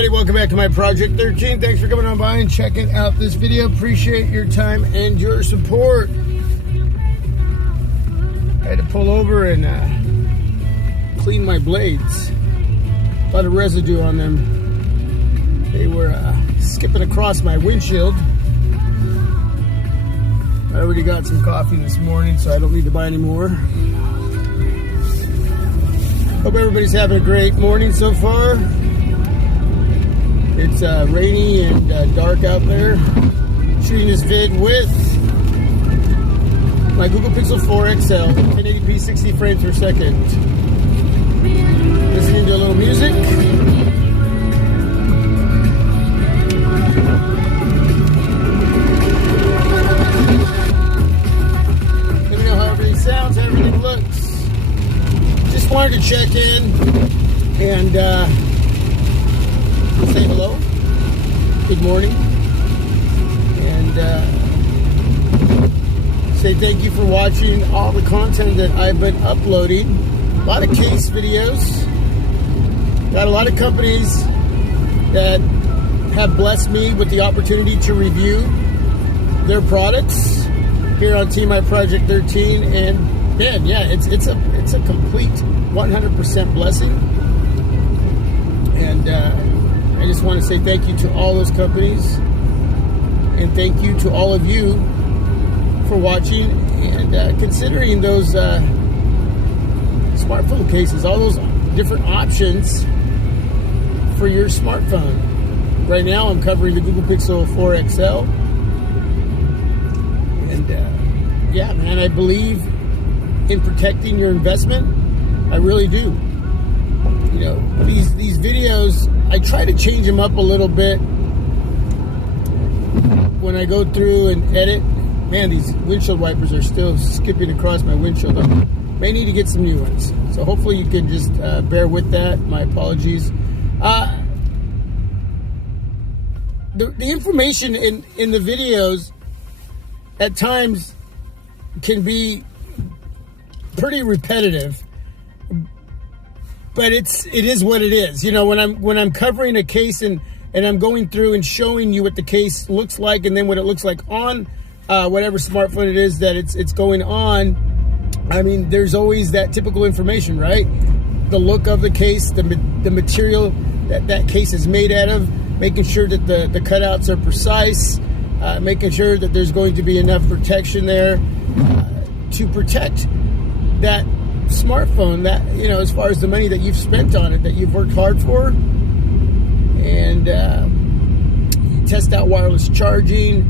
everybody, welcome back to my Project 13. Thanks for coming on by and checking out this video. Appreciate your time and your support. I had to pull over and clean my blades. A lot of residue on them. They were skipping across my windshield. I already got some coffee this morning, so I don't need to buy any more. Hope everybody's having a great morning so far. It's rainy and dark out there. Shooting this vid with my Google Pixel 4 XL, 1080p 60 frames per second. Listening to a little music. Let me know how everything sounds, how everything looks. Just wanted to check in and say hello, good morning, and say thank you for watching all the content that I've been uploading. A lot of case videos. Got a lot of companies that have blessed me with the opportunity to review their products here on Team I Project 13, and man, yeah, it's a complete 100% blessing. And I just want to say thank you to all those companies, and thank you to all of you for watching and considering those smartphone cases, all those different options for your smartphone. Right now I'm covering the Google Pixel 4 XL, and yeah, man, I believe in protecting your investment. I really do. You know, these videos, I try to change them up a little bit when I go through and edit. Man, these windshield wipers are still skipping across my windshield. I may need to get some new ones. So hopefully you can just bear with that. My apologies. The information in the videos at times can be pretty repetitive. But it is what it is. You know, when I'm covering a case and I'm going through and showing you what the case looks like, and then what it looks like on whatever smartphone it is that it's going on. I mean, there's always that typical information, right? The look of the case, the material that case is made out of, making sure that the cutouts are precise, making sure that there's going to be enough protection there to protect that smartphone, that, you know, as far as the money that you've spent on it, that you've worked hard for. And test out wireless charging.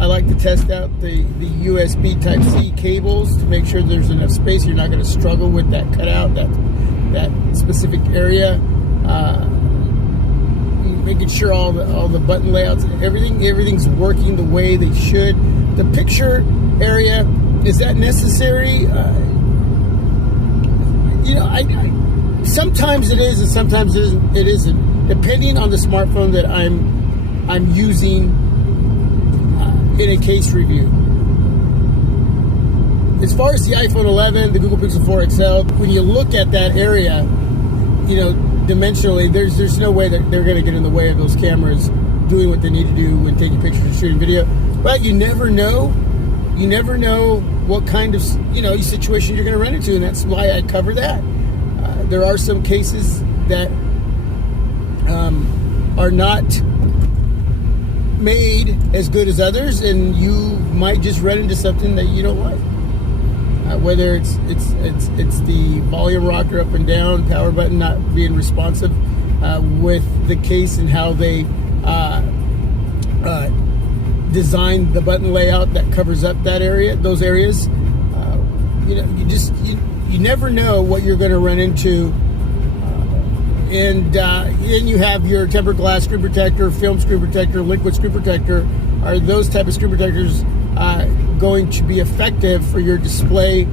I like to test out the USB Type-C cables to make sure there's enough space. You're not going to struggle with that cutout, that specific area. Making sure all the button layouts, everything's working the way they should. The picture area, is that necessary? You know, I sometimes it is and sometimes it isn't, depending on the smartphone that I'm using in a case review. As far as the iPhone 11, the Google Pixel 4 XL, when you look at that area, you know, dimensionally, there's no way that they're going to get in the way of those cameras doing what they need to do when taking pictures and shooting video. But you never know. You never know what kind of, you know, situation you're going to run into, and that's why I cover that. There are some cases that are not made as good as others, and you might just run into something that you don't like. Whether it's the volume rocker up and down, power button not being responsive with the case and how they design the button layout that covers up that area, those areas. You know, you never know what you're going to run into. And then you have your tempered glass screen protector, film screen protector, liquid screen protector. Are those type of screen protectors going to be effective for your display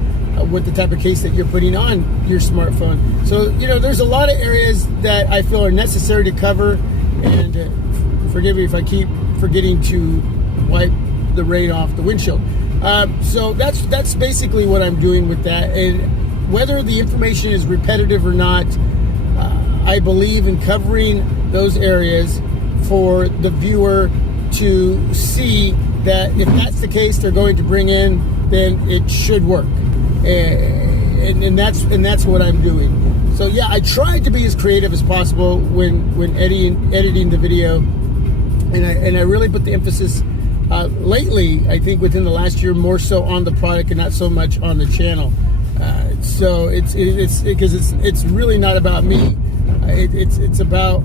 with the type of case that you're putting on your smartphone? So, you know, there's a lot of areas that I feel are necessary to cover. And forgive me if I keep forgetting to wipe the rain off the windshield. So that's basically what I'm doing with that. And whether the information is repetitive or not, I believe in covering those areas for the viewer to see that if that's the case they're going to bring in, then it should work. And that's what I'm doing. So yeah, I tried to be as creative as possible when editing the video, and I really put the emphasis lately, I think within the last year, more so on the product and not so much on the channel. So it's because it's really not about me. It's about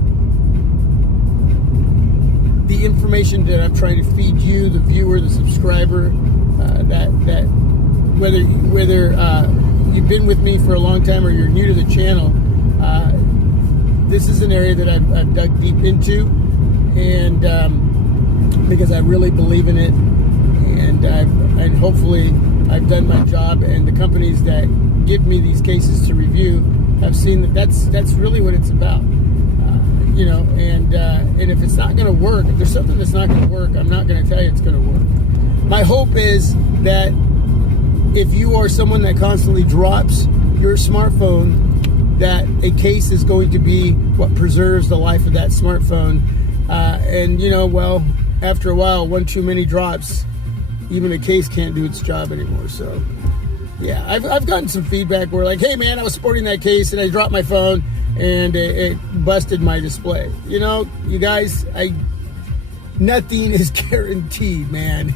the information that I'm trying to feed you, the viewer, the subscriber, that whether you've been with me for a long time or you're new to the channel, this is an area that I've dug deep into, and because I really believe in it, and hopefully I've done my job, and the companies that give me these cases to review have seen that that's really what it's about. You know, and if it's not going to work, if there's something that's not going to work, I'm not going to tell you it's going to work. My hope is that if you are someone that constantly drops your smartphone, that a case is going to be what preserves the life of that smartphone. And you know, well, after a while, one too many drops, even a case can't do its job anymore. So yeah, I've gotten some feedback where like, hey man, I was sporting that case and I dropped my phone and it busted my display. You know, you guys, nothing is guaranteed, man.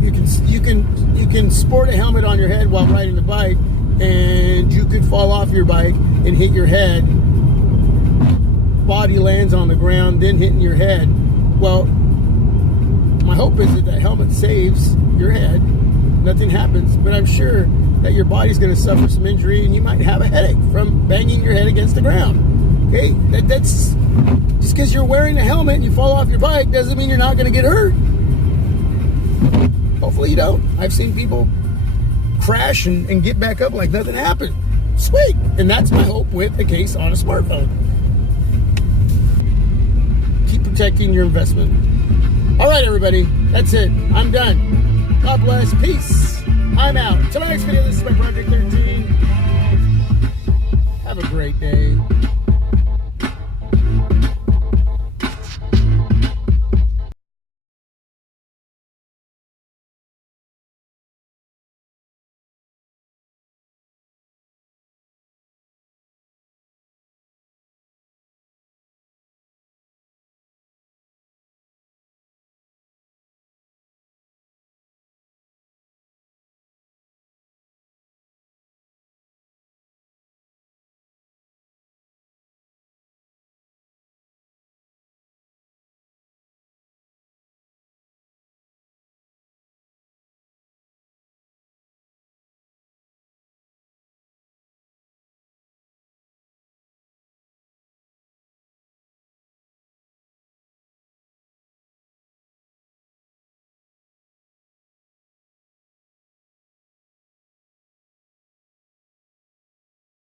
You can sport a helmet on your head while riding the bike, and you could fall off your bike and hit your head. Body lands on the ground, then hitting your head. Well, my hope is that helmet saves your head. Nothing happens, but I'm sure that your body's going to suffer some injury, and you might have a headache from banging your head against the ground. Okay, that's just because you're wearing a helmet and you fall off your bike doesn't mean you're not going to get hurt. Hopefully you don't. I've seen people crash and get back up like nothing happened. Sweet. And that's my hope with a case on a smartphone. Keep protecting your investment. All right, everybody. That's it. I'm done. God bless. Peace. I'm out. Till my next video, this is my Project 13. Have a great day.